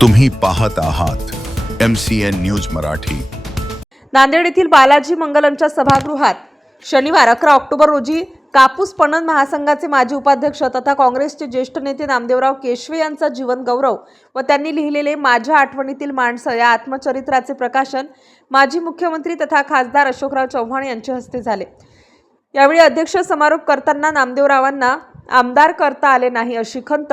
तुम्ही पाहत आहात M C N news Marathi. Nanded येथील बालाजी मंगलमच्या सभागृहात शनिवार अकरा ऑक्टोबर रोजी कापूस पणन महासंघाचे माजी उपाध्यक्ष तथा काँग्रेसचे ज्येष्ठ नेते नामदेवराव केशवे यांचा जीवन गौरव व त्यांनी लिहिलेले माझ्या आठवणीतील माणसं या आत्मचरित्राचे प्रकाशन माजी मुख्यमंत्री तथा खासदार अशोकराव चव्हाण यांच्या हस्ते झाले. यावेळी अध्यक्ष समारोप करताना नामदेवरावांना आमदार करता आले नाही अशी खंत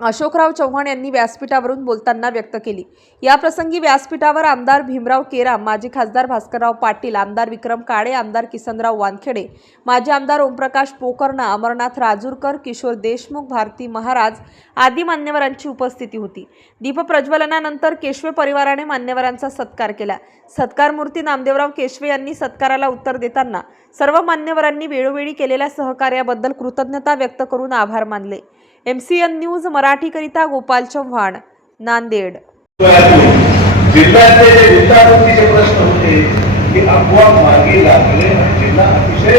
अशोकराव चव्हाण यांनी व्यासपीठावरून बोलताना व्यक्त केली. याप्रसंगी व्यासपीठावर आमदार भीमराव केराम माजी खासदार भास्करराव पाटील आमदार विक्रम काळे आमदार किसनराव वानखेडे माजी आमदार ओमप्रकाश पोकर्णा अमरनाथ राजूरकर किशोर देशमुख भारती महाराज आदी मान्यवरांची उपस्थिती होती. दीप प्रज्वलनानंतर केशवे परिवाराने मान्यवरांचा सत्कार केला. सत्कार मूर्ती नामदेवराव केशवे यांनी सत्काराला उत्तर देताना सर्व मान्यवरांनी वेळोवेळी केलेल्या सहकार्याबद्दल कृतज्ञता व्यक्त करून आभार मानले. एम सी एन न्यूज मराठीकरिता गोपाल चव्हाण नांदेड. जिल्ह्यातले जे गुंतागुंतीचे प्रश्न होते ते आपोआप मार्गी लागले जिल्हा अतिशय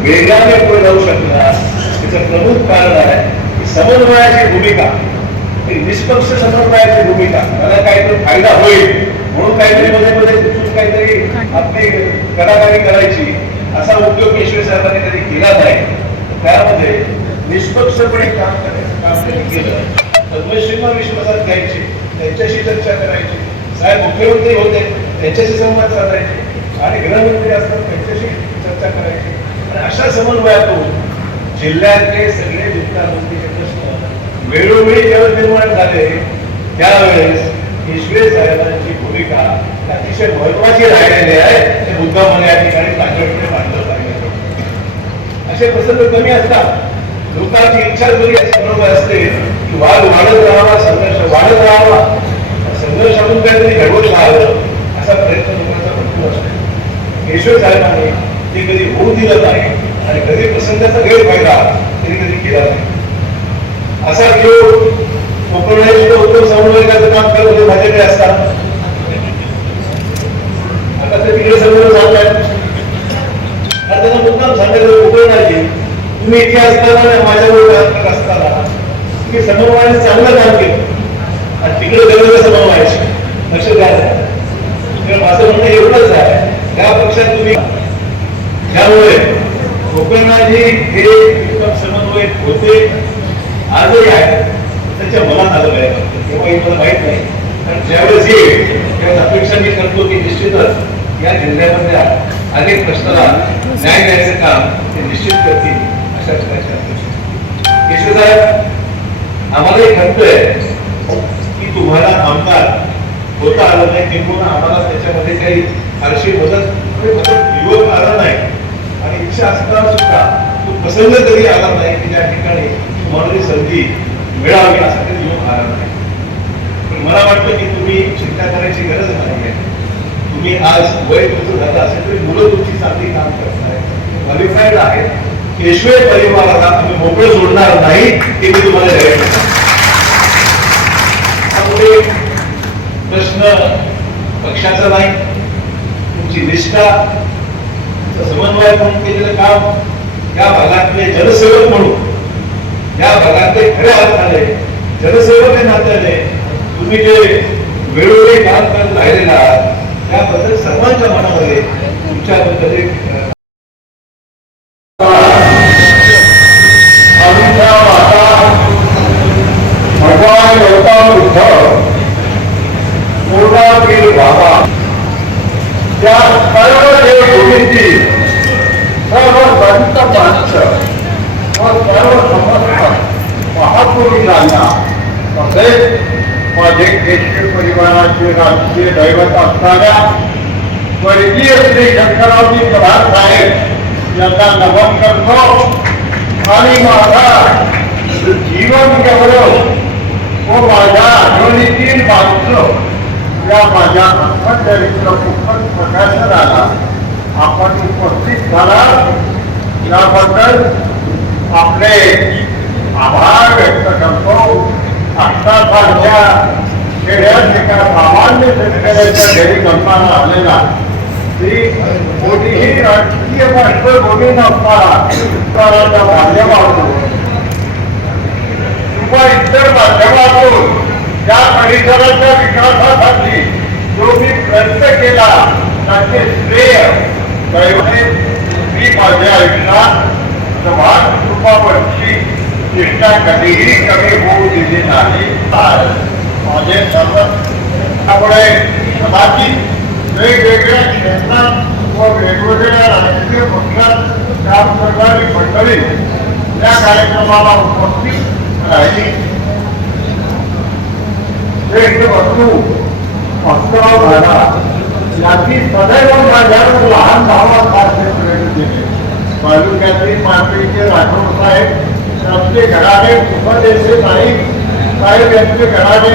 वेगाने पुढे जाऊ शकला. त्याचं प्रमुख कारण आहे की समन्वयाची भूमिका निष्पक्ष समन्वयाची भूमिका. मला काहीतरी फायदा होईल म्हणून काहीतरी मध्ये मध्ये घुसून काहीतरी आपली कलाकारी करायची असा उद्योग केशवे साहेबांनी कधी केला नाही. त्यामध्ये निष्पक्षपणे काम करायचं काम त्यांनी केलं. पद्मश्रीमा विश्वासात घ्यायचे त्यांच्याशी चर्चा करायची. साहेब मुख्यमंत्री होते त्यांच्याशी संवाद साधायचे. आणि गृहमंत्री असतात त्यांच्याशी चर्चा करायची. आणि अशा समन्वयातून जिल्ह्यातले सगळे गुंतागुंतीचे प्रश्न वेळोवेळी जेव्हा निर्माण झाले त्यावेळेस केशवे साहेबांची भूमिका अतिशय महत्वाची राहिलेली आहे. ते मुद्दा मला या ठिकाणी ताकदीने मांडलं पाहिजे. असे प्रसंग कमी असतात. लोकांची इच्छा जरी बरोबर असते की वाद वाढत राहावा संघर्ष वाढत राहावा संघर्षातून काहीतरी घडवत राहावं असा प्रयत्न लोकांचा भरपूर असतो. केशव साहेबांनी ते कधी होऊ दिलं नाही आणि कधी प्रसंगाचा गैरफायदा त्यांनी कधी केला नाही. असा जो कोकणातील उत्तर समन्वयकाचं काम करत होते माझ्याकडे असतात आता ते तिकडे तुम्ही इथे असताना माझ्यावर असताना तुम्ही समन्वयाने चांगलं काम केलं. आणि तिकडे जवळ समन्वयाची लक्ष द्या माझं म्हणणं एवढंच आहे. त्या पक्षात तुम्ही त्यामुळे कोकणाजी हे समन्वय होते. आजही आहे. त्याच्या मनात आलं पाहिजे. तेव्हा हे मला माहीत नाही. कारण ज्यावेळेस येईल त्यावेळेस अपेक्षा मी करतो की निश्चितच या जिल्ह्यामध्ये अनेक प्रश्नाला न्याय द्यायचं काम ते निश्चित करतील. अशा प्रकारची साहेब आम्हाला एक खंत की तुम्हाला आमदार होता आलं नाही किंवा आम्हाला त्याच्यामध्ये काही फारशी मदत म्हणजे विरोध आला नाही. आणि इच्छा असताना सुद्धा तो प्रसंग तरी आला नाही की त्या ठिकाणी तुम्हाला संधी मिळावी असा कधी योग आला नाही. पण मला वाटतं की तुम्ही चिंता करायची गरज नाही आहे. तुम्ही आज वय तुमचं झालं असेल तरी मुलं तुमची चांगली काम करताय. क्वालिफाईड आहेत. पेशवे परिवाराला आम्ही मोकळं सोडणार नाही हे मी तुम्हाला जाहीर त्यामुळे प्रश्न पक्षाचा नाही तुमची निष्ठा समन्वय म्हणून केलेलं काम या भागातले जनसेवक म्हणून या भागातले खऱ्या अर्थाने जनसेवक या नात्याने तुम्ही जे वेळोवेळी काम करत राहिलेला आहात त्याबद्दल सर्वांच्या मनामध्ये तुमच्याबद्दल एक त्या सर्व देवभूमीची सर्व संत माणसं व सर्व समस्त महापुरुषांना तसेच माझे केशवी परिवाराचे राजकीय दैवत असणाऱ्या स्वर्गीय श्री शंकररावजी प्रधान साहेब यांना नमन करतो. आणि माझा जीवन गौरव व माझ्या आठवणीतील माणसं या माझ्या आत्मचरित्र पुस्तक प्रकाशनाला आपण उपस्थित झाला याबद्दल आपले आभार व्यक्त करतो आत्तासारख्या खेड्यात एका सामान्य शेतकऱ्याच्या घरी जन्माला आलेला ती कोणीही राजकीय पार्श्वभूमी नसताना उत्तराच्या माध्यमातून किंवा इतर माध्यमातून त्या परिसराच्या विकासासाठी जो मी खर्च केला त्याचे श्रेय दैवाने मी माझ्या आयुष्यात समान कुटुंबावरची चेष्टा कधीही कमी होऊ दिली नाही. माझे सर्व त्यामुळे कदाचित वेगवेगळ्या क्षेत्रात व वेगवेगळ्या राजकीय पक्षात काम करणारी मंडळी या कार्यक्रमाला उपस्थित राहिली. श्रेष्ठ वस्तू पत्कराव झाला याची सदैव माझ्यावर लहान भावासारखे प्रेम दिले तालुक्यातील मातेचे राठोड साहेब त्यांचे घराणे उपदेशे नाईक साहेब यांचे घराणे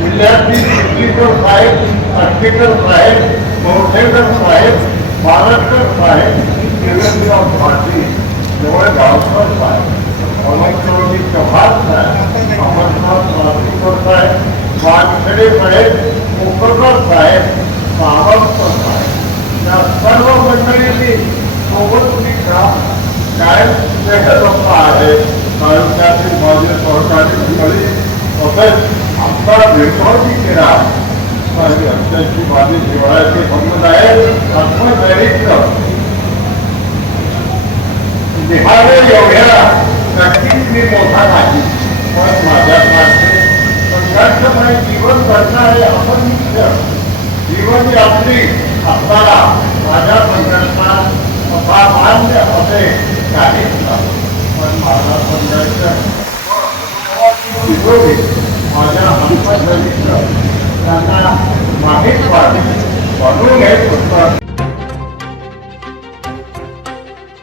जिल्ह्यातील चिखलीकर साहेब अटकेकर साहेब मोठेकर साहेब महाराष्ट्र साहेब देवेंद्रराव पाटील जवळ गावकर साहेब अमरचौरी चव्हाण साहेब अमरनाथ मातुकर साहेब वानखेडे साहेब साहेब साहेब. या सर्व मंडळींनी सोबत काम कायम आहे. तालुक्यातील माझे सहकारी मंडळी तसेच आमचा केला माझी अत्यंत माझी जिव्हाळ्याचे संबंध आहे. आत्मदैरित्य एवढ्या नक्कीच मी मोठा नाही. पण माझ्या संघर्षमय जीवन जगणारे आपण जीवन आपली आपल्याला माझ्या पंढरचा मान्य असे काहीच नाही पण माझा संघर्ष निरोगी माझ्या आत्मचरित्र त्यांना माहीत पाहिजे म्हणून हे पुस्तक